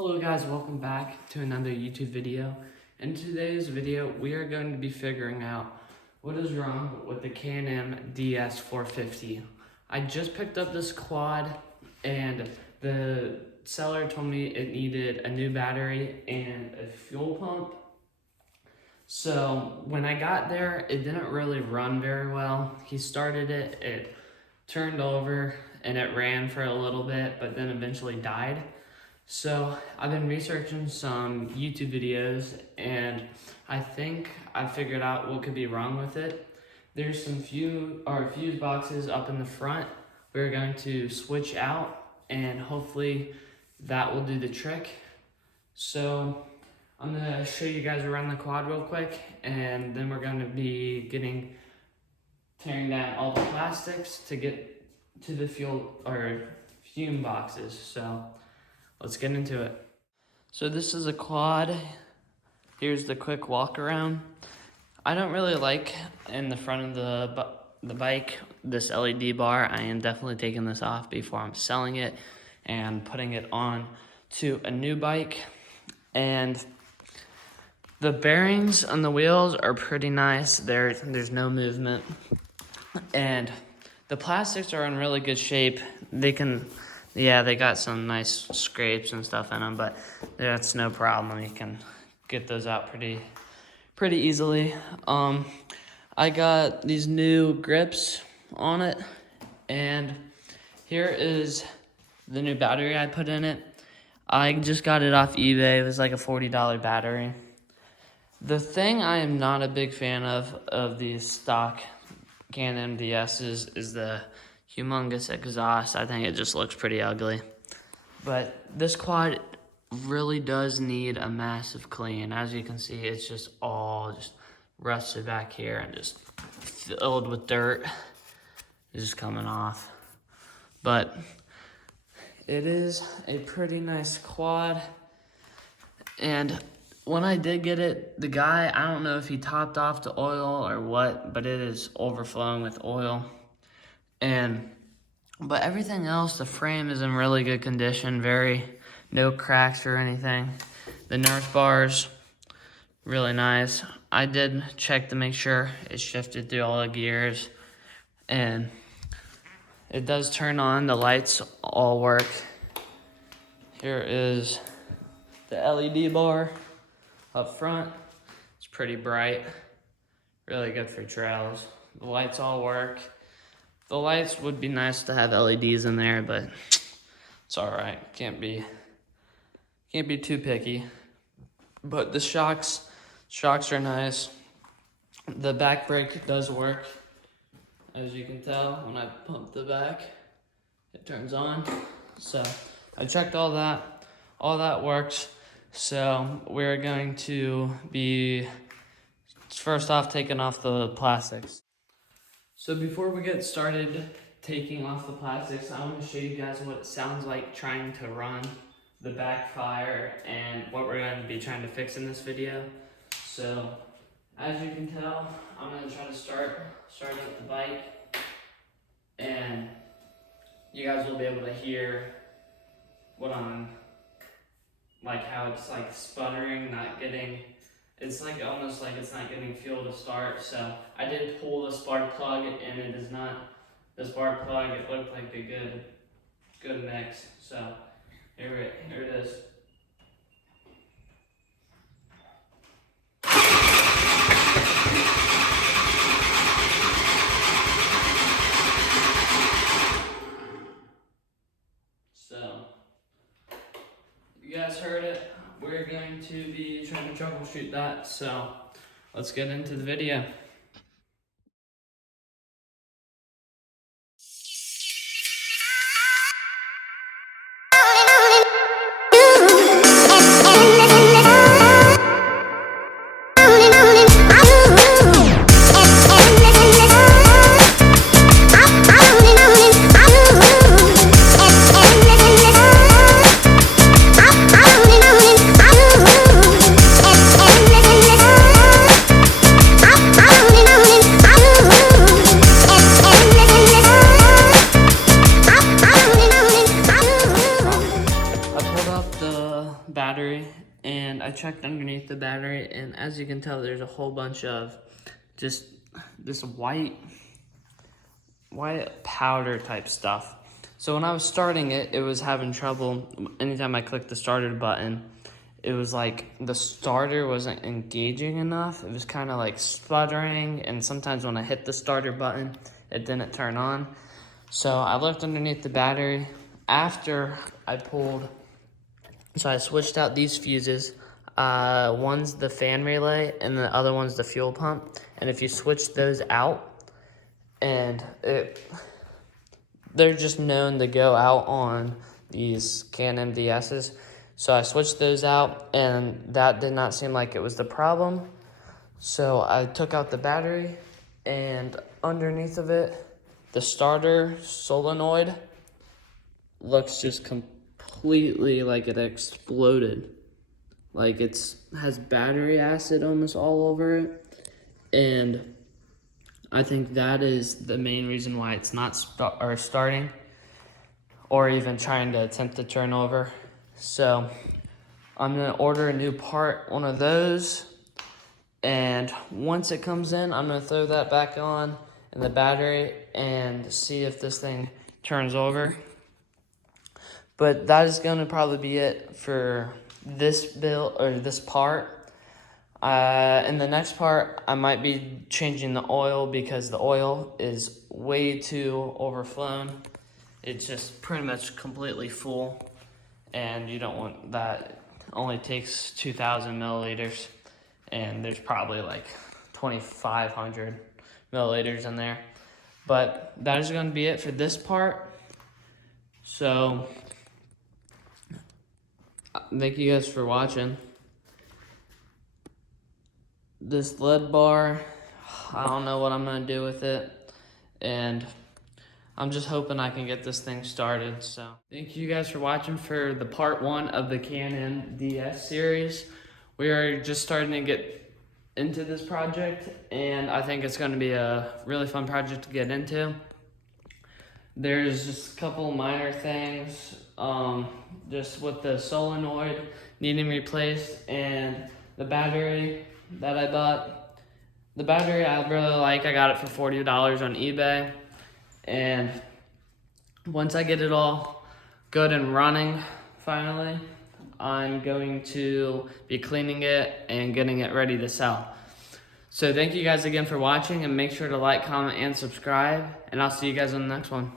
Hello guys, welcome back to another YouTube video. In today's video, we are going to be figuring out what is wrong with the Can-Am DS450. I just picked up this quad and the seller told me it needed a new battery and a fuel pump. So when I got there, it didn't really run very well. He started it, it turned over and it ran for a little bit, but then eventually died. So I've been researching some YouTube videos and I think I figured out what could be wrong with it. There's some fuse boxes up in the front. We're going to switch out and hopefully that will do the trick. So I'm gonna show you guys around the quad real quick and then we're gonna be tearing down all the plastics to get to the fume boxes. So let's get into it. So this is a quad. Here's the quick walk around. I don't really like in the front of the bike this LED bar. I am definitely taking this off before I'm selling it and putting it on to a new bike. And the bearings on the wheels are pretty nice. There's no movement. And the plastics are in really good shape. They got some nice scrapes and stuff in them, but that's no problem. You can get those out pretty easily. I got these new grips on it, and here is the new battery I put in it. I just got it off eBay. It was like a $40 battery. The thing I am not a big fan of these stock Can-Am DS's is the humongous exhaust. I think it just looks pretty ugly. But this quad really does need a massive clean. As you can see, it's just all rusted back here and just filled with dirt. It's just coming off. But it is a pretty nice quad. And when I did get it, the guy, I don't know if he topped off the oil or what, but it is overflowing with oil. But everything else, the frame is in really good condition, no cracks or anything. The nurse bars, really nice. I did check to make sure it shifted through all the gears, and it does turn on, the lights all work. Here is the LED bar up front. It's pretty bright, really good for trails. The lights all work. The lights would be nice to have LEDs in there, but it's all right. Can't be too picky. But the shocks are nice. The back brake does work. As you can tell, when I pump the back, it turns on. So I checked all that. All that works. So we're going to be, first off, taking off the plastics. So before we get started taking off the plastics, I want to show you guys what it sounds like trying to run the backfire and what we're going to be trying to fix in this video. So as you can tell, I'm going to try to start up the bike, and you guys will be able to hear what how it's like sputtering, it's like almost like it's not getting fuel to start. So I did pull the spark plug and it is not the spark plug. It looked like a good mix. So here it is. So you guys heard it. We're going to be trying to troubleshoot that, so let's get into the video. I battery and I checked underneath the battery, and as you can tell, there's a whole bunch of just this white powder type stuff. So when I was starting it, it was having trouble. Anytime I clicked the starter button, it was like the starter wasn't engaging enough. It was kind of like sputtering, and sometimes when I hit the starter button, it didn't turn on. So I looked underneath the battery after I pulled, so I switched out these fuses. One's the fan relay and the other one's the fuel pump. And if you switch those out, and they're just known to go out on these Canon MDSs. So I switched those out, and that did not seem like it was the problem. So I took out the battery, and underneath of it, the starter solenoid looks just completely like it exploded. Like has battery acid almost all over it. And I think that is the main reason why it's not starting or even trying to attempt to turn over. So I'm gonna order a new part, one of those, and once it comes in, I'm gonna throw that back on in the battery and see if this thing turns over. But that is gonna probably be it for this build or this part. In the next part, I might be changing the oil because the oil is way too overflown. It's just pretty much completely full, and you don't want that. It only takes 2,000 milliliters, and there's probably like 2,500 milliliters in there. But that is going to be it for this part. So thank you guys for watching. This lead bar, I don't know what I'm gonna do with it, and I'm just hoping I can get this thing started. So thank you guys for watching for the part 1 of the Canon DS series. We are just starting to get into this project, and I think it's going to be a really fun project to get into. There's just a couple minor things, just with the solenoid needing replaced, and the battery that I bought. The battery I really like. I got it for $40 on eBay, and once I get it all good and running finally, I'm going to be cleaning it and getting it ready to sell. So thank you guys again for watching, and make sure to like, comment, and subscribe, and I'll see you guys on the next one.